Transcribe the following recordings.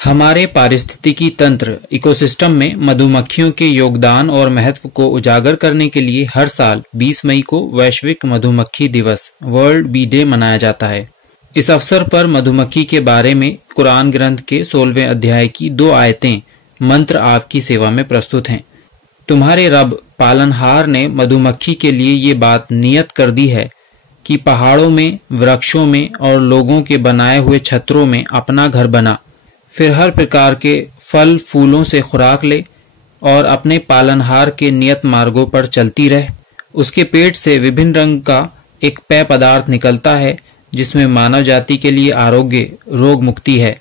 हमारे पारिस्थितिकी तंत्र इकोसिस्टम में मधुमक्खियों के योगदान और महत्व को उजागर करने के लिए हर साल 20 मई को वैश्विक मधुमक्खी दिवस वर्ल्ड बी डे मनाया जाता है। इस अवसर पर मधुमक्खी के बारे में कुरान ग्रंथ के 16वें अध्याय की 2 आयतें मंत्र आपकी सेवा में प्रस्तुत हैं। तुम्हारे रब पालनहार ने मधुमक्खी के लिए ये बात नियत कर दी है कि पहाड़ों में, वृक्षों में और लोगों के बनाए हुए छत्रों में अपना घर बना, फिर हर प्रकार के फल फूलों से खुराक ले और अपने पालनहार के नियत मार्गों पर चलती रह। उसके पेट से विभिन्न रंग का एक पेय पदार्थ निकलता है जिसमें मानव जाति के लिए आरोग्य, रोग मुक्ति है।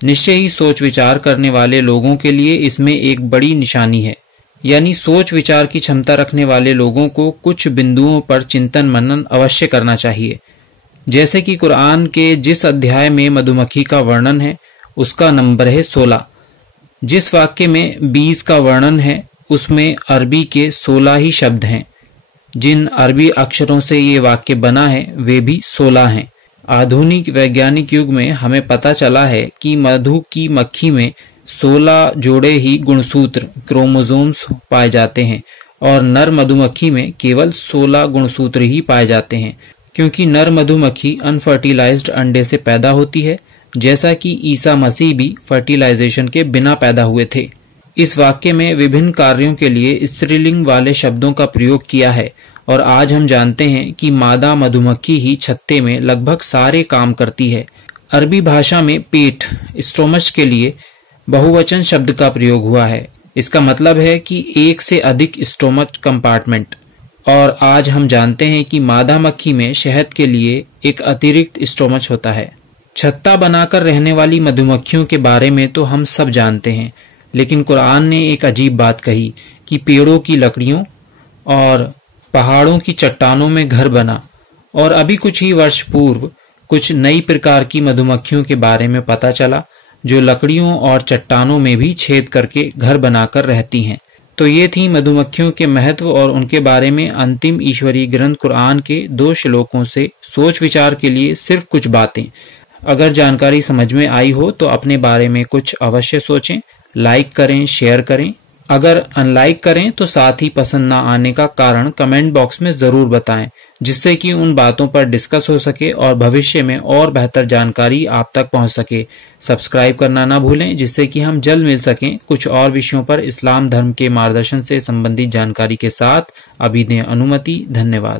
निश्चय ही सोच विचार करने वाले लोगों के लिए इसमें एक बड़ी निशानी है। यानी सोच विचार की क्षमता रखने वाले लोगों को कुछ बिंदुओं पर चिंतन मनन अवश्य करना चाहिए। जैसे कि कुरान के जिस अध्याय में मधुमक्खी का वर्णन है उसका नंबर है 16। जिस वाक्य में 20 का वर्णन है उसमें अरबी के 16 ही शब्द हैं। जिन अरबी अक्षरों से ये वाक्य बना है वे भी 16 हैं। आधुनिक वैज्ञानिक युग में हमें पता चला है कि मधु की मक्खी में 16 जोड़े ही गुणसूत्र क्रोमोसोम्स पाए जाते हैं और नर मधुमक्खी में केवल 16 गुणसूत्र ही पाए जाते हैं, क्योंकि नर मधुमक्खी अनफर्टिलाइज्ड अंडे से पैदा होती है, जैसा कि ईसा मसीह भी फर्टिलाइजेशन के बिना पैदा हुए थे। इस वाक्य में विभिन्न कार्यों के लिए स्त्रीलिंग वाले शब्दों का प्रयोग किया है और आज हम जानते हैं कि मादा मधुमक्खी ही छत्ते में लगभग सारे काम करती है। अरबी भाषा में पेट स्टोमच के लिए बहुवचन शब्द का प्रयोग हुआ है। इसका मतलब है कि एक से अधिक स्टोमच कंपार्टमेंट। और आज हम जानते हैं कि मादा मक्खी में शहद के लिए एक अतिरिक्त स्टोमच होता है। छत्ता बनाकर रहने वाली मधुमक्खियों के बारे में तो हम सब जानते हैं, लेकिन कुरान ने एक अजीब बात कही कि पेड़ों की लकड़ियों और पहाड़ों की चट्टानों में घर बना। और अभी कुछ ही वर्ष पूर्व कुछ नई प्रकार की मधुमक्खियों के बारे में पता चला जो लकड़ियों और चट्टानों में भी छेद करके घर बनाकर रहती हैं। तो ये थी मधुमक्खियों के महत्व और उनके बारे में अंतिम ईश्वरीय ग्रंथ कुरान के 2 श्लोकों से सोच विचार के लिए सिर्फ कुछ बातें। अगर जानकारी समझ में आई हो तो अपने बारे में कुछ अवश्य सोचें, लाइक करें, शेयर करें। अगर अनलाइक करें तो साथ ही पसंद ना आने का कारण कमेंट बॉक्स में जरूर बताएं, जिससे कि उन बातों पर डिस्कस हो सके और भविष्य में और बेहतर जानकारी आप तक पहुंच सके। सब्सक्राइब करना ना भूलें, जिससे कि हम जल्द मिल सकें कुछ और विषयों पर इस्लाम धर्म के मार्गदर्शन से संबंधित जानकारी के साथ। अभी दें अनुमति। धन्यवाद।